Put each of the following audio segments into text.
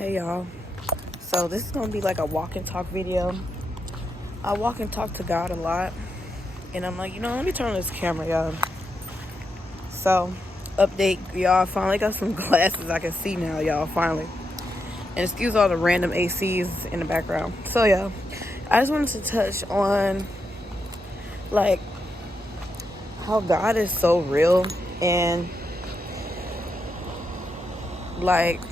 Hey y'all. So this is gonna be like a walk and talk video. I walk and talk to God a lot. And I'm like, let me turn on this camera, y'all. So, update, y'all. I finally got some glasses I can see now, y'all, finally. And excuse all the random ACs in the background. So, y'all, I just wanted to touch on, like, how God is so real. And, like,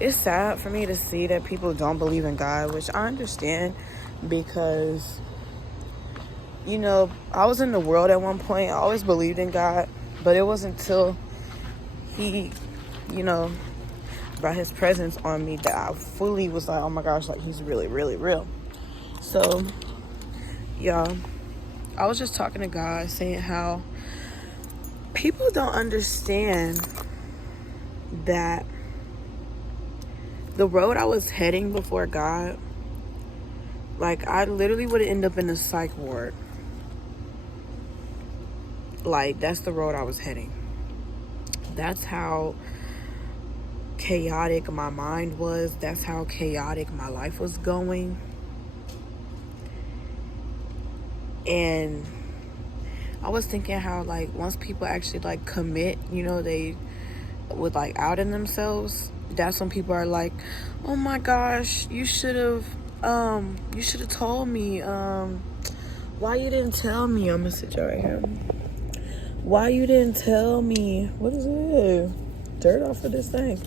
it's sad for me to see that people don't believe in God, which I understand because, I was in the world at one point. I always believed in God, but it wasn't until He, brought His presence on me that I fully was like, oh my gosh, like He's really, really real. So, y'all, I was just talking to God saying how people don't understand that the road I was heading before God, like, I literally would end up in a psych ward. Like, that's the road I was heading. That's how chaotic my mind was. That's how chaotic my life was going. And I was thinking how, like, once people actually, like, commit, they would, like, out in themselves. That's when people are like, oh my gosh, you should have told me, why you didn't tell me? I'm gonna sit you right here. Why you didn't tell me? What is it? Dirt off of this thing.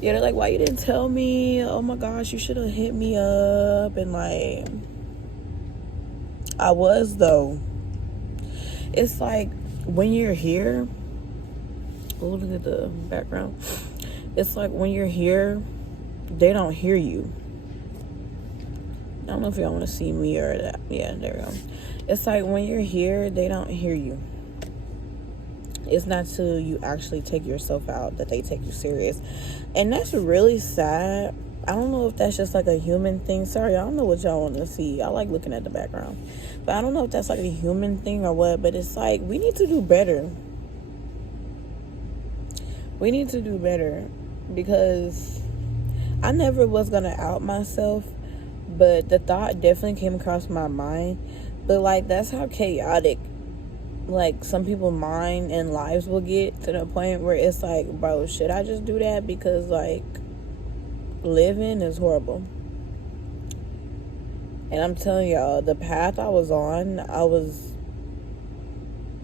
Yeah, they're like, why you didn't tell me? Oh my gosh, you should have hit me up. And like, I was though. It's like when you're here. Oh, look at the background. It's like when you're here, they don't hear you. I don't know if y'all want to see me or that. Yeah, there we go. It's like when you're here, they don't hear you. It's not till you actually take yourself out that they take you serious. And that's really sad. I don't know if that's just like a human thing. Sorry, I don't know what y'all want to see. I like looking at the background. But I don't know if that's like a human thing or what. But it's like, we need to do better. We need to do better. Because I never was going to out myself. But the thought definitely came across my mind. But like, that's how chaotic, like, some people's mind and lives will get, to the point where it's like, bro, should I just do that? Because, like, living is horrible. And I'm telling y'all, the path I was on,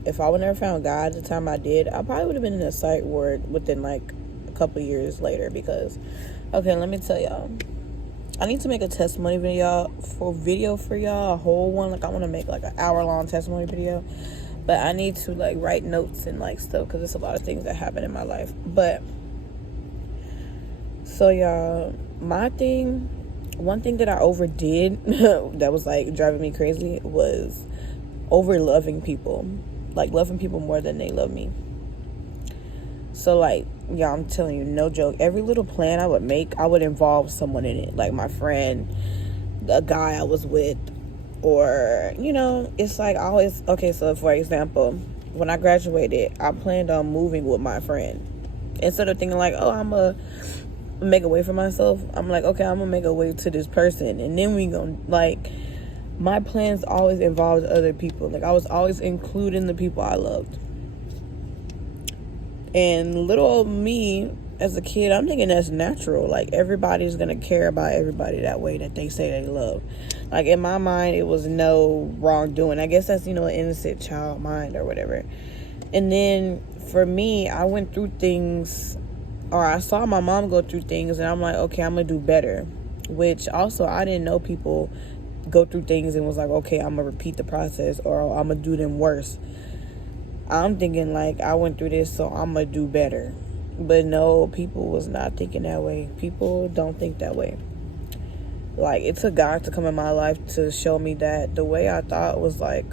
if I would never found God the time I did, I probably would have been in a psych ward within, like, a couple years later. Because, okay, let me tell y'all, I need to make a testimony video for y'all, a whole one. Like, I want to make, like, an hour-long testimony video. But I need to, like, write notes and, like, stuff, because there's a lot of things that happen in my life. But, so, y'all, one thing that I overdid that was, like, driving me crazy was over-loving people. Like, loving people more than they love me. So, like, y'all, I'm telling you, no joke. Every little plan I would make, I would involve someone in it. Like, my friend, a guy I was with, or, it's like always, okay, so for example, when I graduated, I planned on moving with my friend. Instead of thinking like, oh, I'm gonna make a way for myself, I'm like, okay, I'm gonna make a way to this person, and then we gonna, like, my plans always involved other people. Like, I was always including the people I loved. And little old me, as a kid, I'm thinking that's natural. Like, everybody's gonna care about everybody that way that they say they love. Like, in my mind, it was no wrongdoing. I guess that's, an innocent child mind or whatever. And then, for me, I went through things, or I saw my mom go through things, and I'm like, okay, I'm gonna do better. Which, also, I didn't know people go through things and was like, okay, I'm gonna repeat the process, or I'm gonna do them worse. I'm thinking, like, I went through this, so I'm gonna do better. But no, people was not thinking that way. People don't think that way. Like, it took God to come in my life to show me that the way I thought was, like,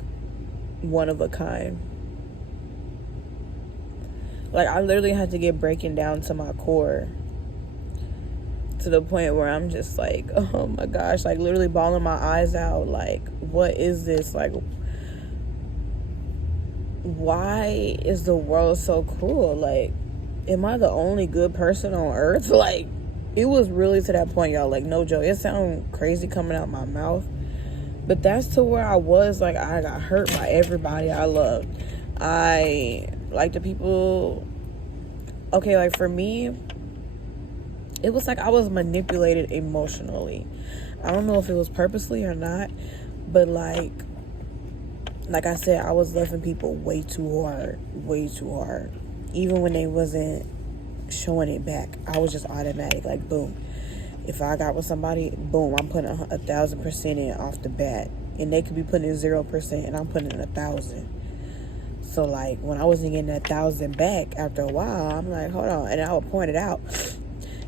one of a kind. Like, I literally had to get breaking down to my core, to the point where I'm just like, oh my gosh, like, literally bawling my eyes out. Like, what is this? Like, why is the world so cruel? Like, am I the only good person on earth? Like, It was really to that point, y'all. Like, no joke. It sounds crazy coming out my mouth. But that's to where I was. Like, I got hurt by everybody I loved. Like, the people... Okay, like, for me, it was like I was manipulated emotionally. I don't know if it was purposely or not. But, like I said, I was loving people way too hard. Way too hard. Even when they wasn't showing it back. I was just automatic. Like, boom. If I got with somebody, boom, I'm putting 1,000% in off the bat. And they could be putting in 0% and I'm putting in 1,000. So, like, when I wasn't getting 1,000 back after a while, I'm like, hold on. And I would point it out.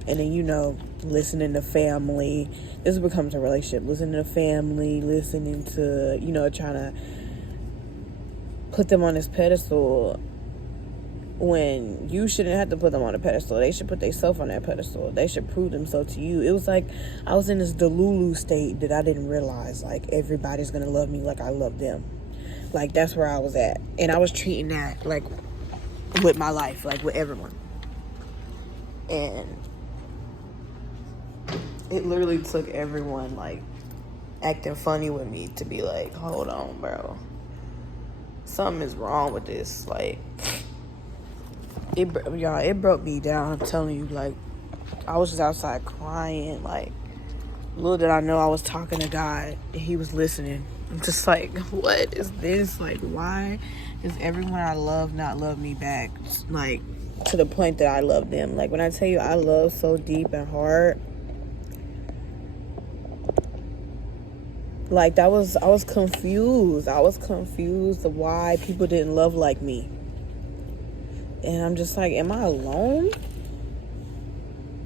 And then, you know, listening to family. This becomes a relationship. Listening to family, listening to, you know, trying to put them on this pedestal when you shouldn't have to put them on a pedestal. They should put themselves on that pedestal. They should prove themselves to you. It was like I was in this Delulu state that I didn't realize, like, everybody's gonna love me like I love them. Like, that's where I was at. And I was treating that, like, with my life, like, with everyone. And it literally took everyone, like, acting funny with me to be like, hold on, bro. Something is wrong with this. Like, it broke me down. I'm telling you, like, I was just outside crying. Like, little did I know I was talking to God and he was listening. I'm just like, what is this? Like, why is everyone I love not love me back? Like, to the point that I love them. Like, when I tell you I love so deep and hard, like, I was confused. I was confused of why people didn't love like me. And I'm just like, am I alone?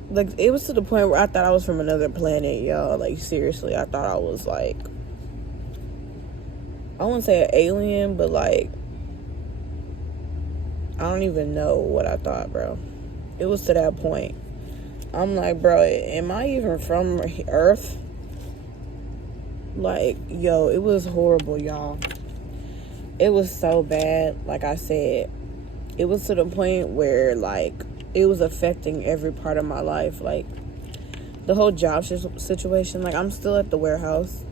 Like, it was to the point where I thought I was from another planet, y'all. Like, seriously, I thought I was, like, I wouldn't say an alien, but, like, I don't even know what I thought, bro. It was to that point. I'm like, bro, am I even from Earth? Like, yo, it was horrible, y'all. It was so bad. Like I said, it was to the point where, like, it was affecting every part of my life. Like, the whole job situation. Like, I'm still at the warehouse,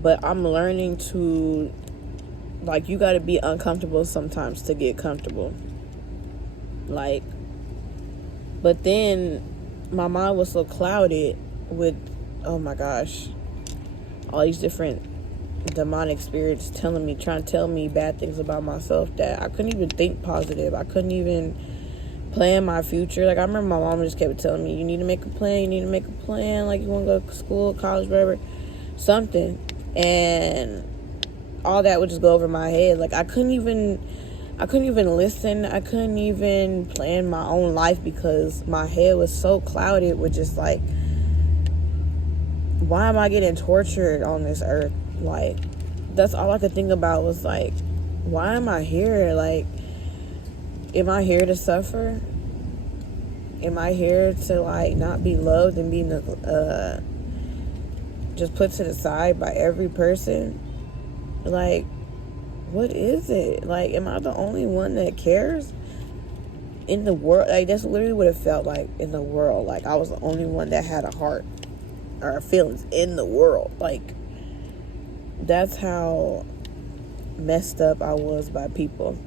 but I'm learning to, like, you got to be uncomfortable sometimes to get comfortable. Like, but then my mind was so clouded with, oh my gosh, all these different demonic spirits trying to tell me bad things about myself, that I couldn't even think positive. I couldn't even plan my future. Like, I remember my mom just kept telling me, you need to make a plan, like, you want to go to school, college, whatever, something. And all that would just go over my head. Like, I couldn't even listen. I couldn't even plan my own life because my head was so clouded with just, like, why am I getting tortured on this earth? Like, that's all I could think about was, like, why am I here? Like, am I here to suffer? Am I here to, like, not be loved and be just put to the side by every person? Like, what is it? Like, am I the only one that cares in the world? Like, that's literally what it felt like in the world. Like, I was the only one that had a heart or feelings in the world. Like, that's how messed up I was by people.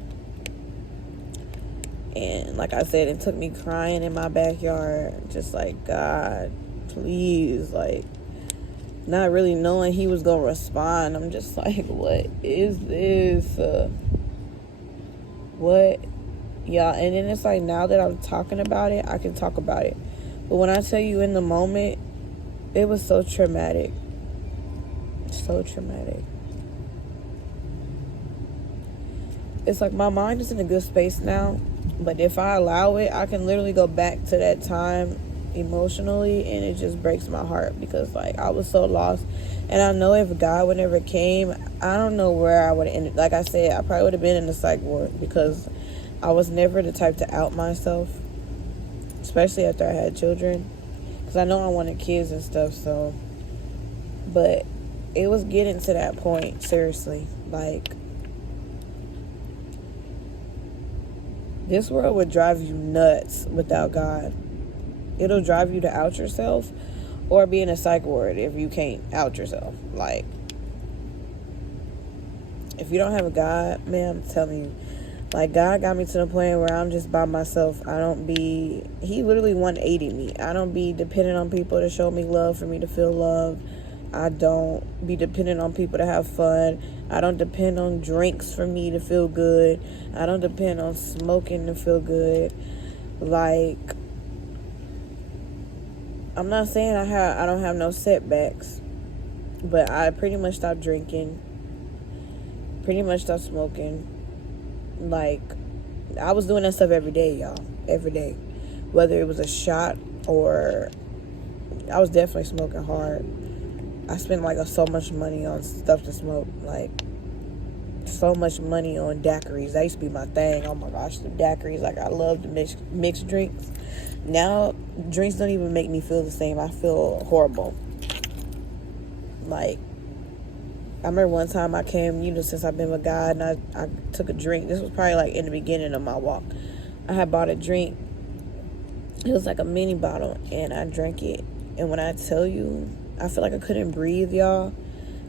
And like I said, it took me crying in my backyard, just like, God, please, like, not really knowing he was gonna respond. I'm just like, what is this? What? Yeah, and then it's like, now that I'm talking about it, I can talk about it. But when I tell you in the moment, it was so traumatic. So traumatic. It's like my mind is in a good space now, but if I allow it, I can literally go back to that time emotionally, and it just breaks my heart because, like, I was so lost. And I know if God would never came, I don't know where I would have ended. Like I said, I probably would have been in the psych ward because I was never the type to out myself, especially after I had children, because I know I wanted kids and stuff. So, but it was getting to that point, seriously. Like, this world would drive you nuts without God. It'll drive you to out yourself or be in a psych ward if you can't out yourself. Like, if you don't have a God, man, I'm telling you, like, God got me to the point where I'm just by myself. He literally 180 me. I don't be dependent on people to show me love for me to feel loved. I don't be dependent on people to have fun. I don't depend on drinks for me to feel good. I don't depend on smoking to feel good. Like, I'm not saying I don't have no setbacks, but I pretty much stopped drinking, pretty much stopped smoking. Like, I was doing that stuff every day, y'all. Every day. Whether it was a shot or I was definitely smoking hard. I spent like so much money on stuff to smoke. Like, so much money on daiquiris. That used to be my thing. Oh my gosh, the daiquiris. Like, I love to mix drinks. Now, drinks don't even make me feel the same. I feel horrible. Like, I remember one time I came, since I've been with God, and I took a drink. This was probably like in the beginning of my walk. I had bought a drink. It was like a mini bottle, and I drank it. And when I tell you, I feel like I couldn't breathe, y'all.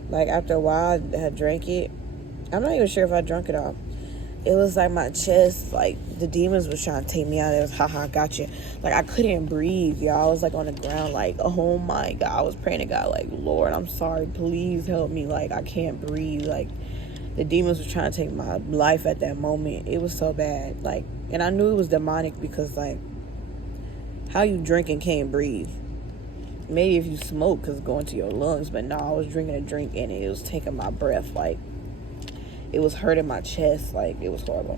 Like, after a while, I had drank it. I'm not even sure if I drank it all. It was like my chest, like, the demons was trying to take me out. It was, haha, gotcha. Like, I couldn't breathe, y'all. I was, like, on the ground, like, oh, my God. I was praying to God, like, Lord, I'm sorry. Please help me. Like, I can't breathe. Like, the demons were trying to take my life at that moment. It was so bad. Like, and I knew it was demonic because, like, how you drink and can't breathe? Maybe if you smoke because it's going to your lungs. But no, I was drinking a drink and it was taking my breath. Like, it was hurting my chest. Like, it was horrible.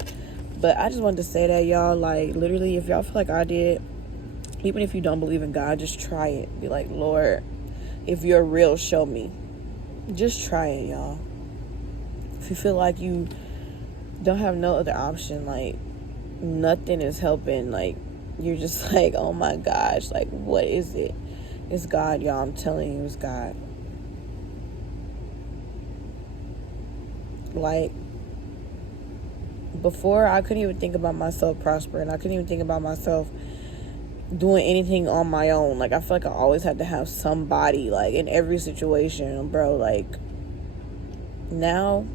But I just wanted to say that, y'all. Like, literally, if y'all feel like I did, even if you don't believe in God, just try it. Be like, Lord, if you're real, show me. Just try it, y'all. If you feel like you don't have no other option, like, nothing is helping, like, you're just like, oh my gosh, like, what is it? It's God, y'all. I'm telling you, it's God. Like, before, I couldn't even think about myself prospering. I couldn't even think about myself doing anything on my own. Like, I feel like I always had to have somebody, like, in every situation, bro. Like, now,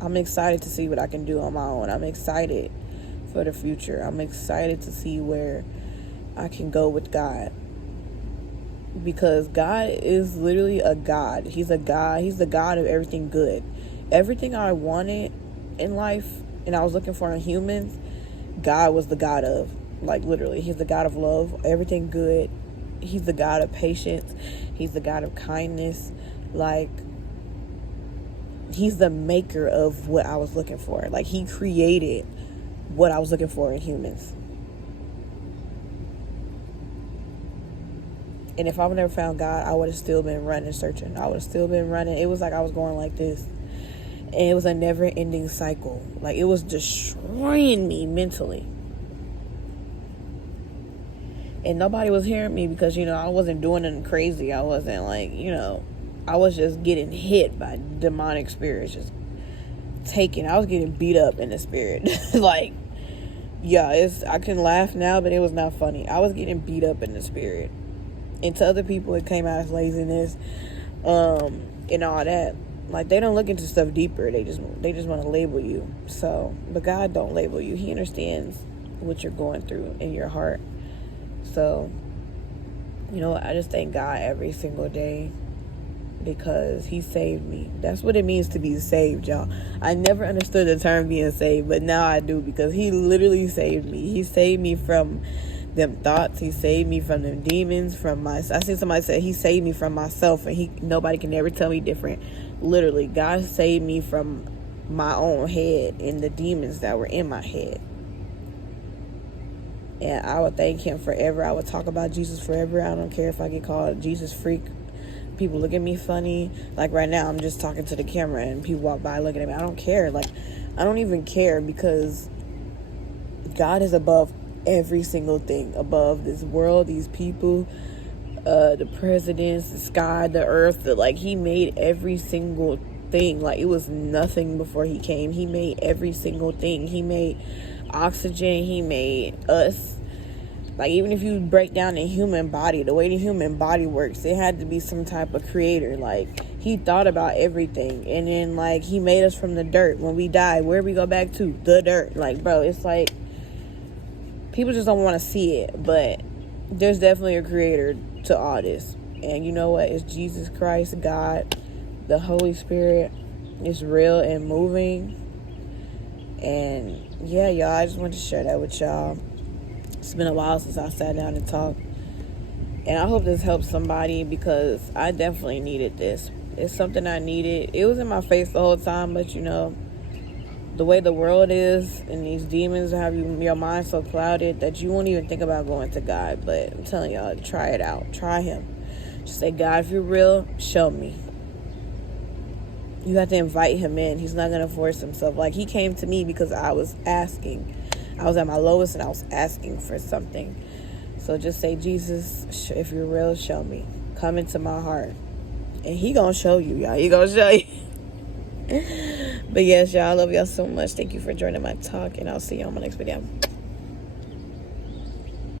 I'm excited to see what I can do on my own. I'm excited for the future. I'm excited to see where I can go with God. Because God is literally a God. He's a God. He's the God of everything good. Everything I wanted in life and I was looking for in humans, God was the God of. Like, literally. He's the God of love. Everything good. He's the God of patience. He's the God of kindness. Like, he's the maker of what I was looking for. Like, he created what I was looking for in humans. And if I would never found God, I would have still been running, searching. I would have still been running. It was like I was going like this. And it was a never-ending cycle. Like, it was destroying me mentally. And nobody was hearing me because, I wasn't doing anything crazy. I wasn't like, I was just getting hit by demonic spirits. Just I was getting beat up in the spirit. Like, yeah, I can laugh now, but it was not funny. I was getting beat up in the spirit. And to other people, it came out as laziness, and all that. Like, they don't look into stuff deeper. They just want to label you. So, but God don't label you. He understands what you're going through in your heart. So, I just thank God every single day because he saved me. That's what it means to be saved, y'all. I never understood the term being saved, but now I do because he literally saved me. He saved me from them thoughts. He saved me from them demons, I seen somebody say he saved me from myself, and nobody can ever tell me different. Literally, God saved me from my own head and the demons that were in my head. And I would thank him forever. I would talk about Jesus forever. I don't care if I get called a Jesus freak. People look at me funny. Like, right now, I'm just talking to the camera and people walk by looking at me. I don't care. Like, I don't even care because God is above every single thing. Above this world, these people, the presidents, the sky, the earth. Like, he made every single thing. Like, it was nothing before he came. He made every single thing. He made oxygen. He made us. Like, even if you break down the human body, the way the human body works, it had to be some type of creator. Like, he thought about everything. And then, like, he made us from the dirt. When we die, where we go back to? The dirt. Like, bro, it's like, people just don't want to see it. But there's definitely a creator to all this. And you know what? It's Jesus Christ, God, the Holy Spirit. It's real and moving. And, yeah, y'all, I just wanted to share that with y'all. It's been a while since I sat down and talked. And I hope this helps somebody, because I definitely needed this. It's something I needed. It was in my face the whole time, but, you know, the way the world is and these demons have your mind so clouded that you won't even think about going to God. But I'm telling y'all, try it out. Try him. Just say, God, if you're real, show me. You have to invite him in. He's not going to force himself. Like, he came to me because I was asking. I was at my lowest and I was asking for something. So just say, Jesus, if you're real, show me. Come into my heart. And he gonna show you, y'all. He gonna show you. But yes, y'all, I love y'all so much. Thank you for joining my talk, and I'll see you on my next video.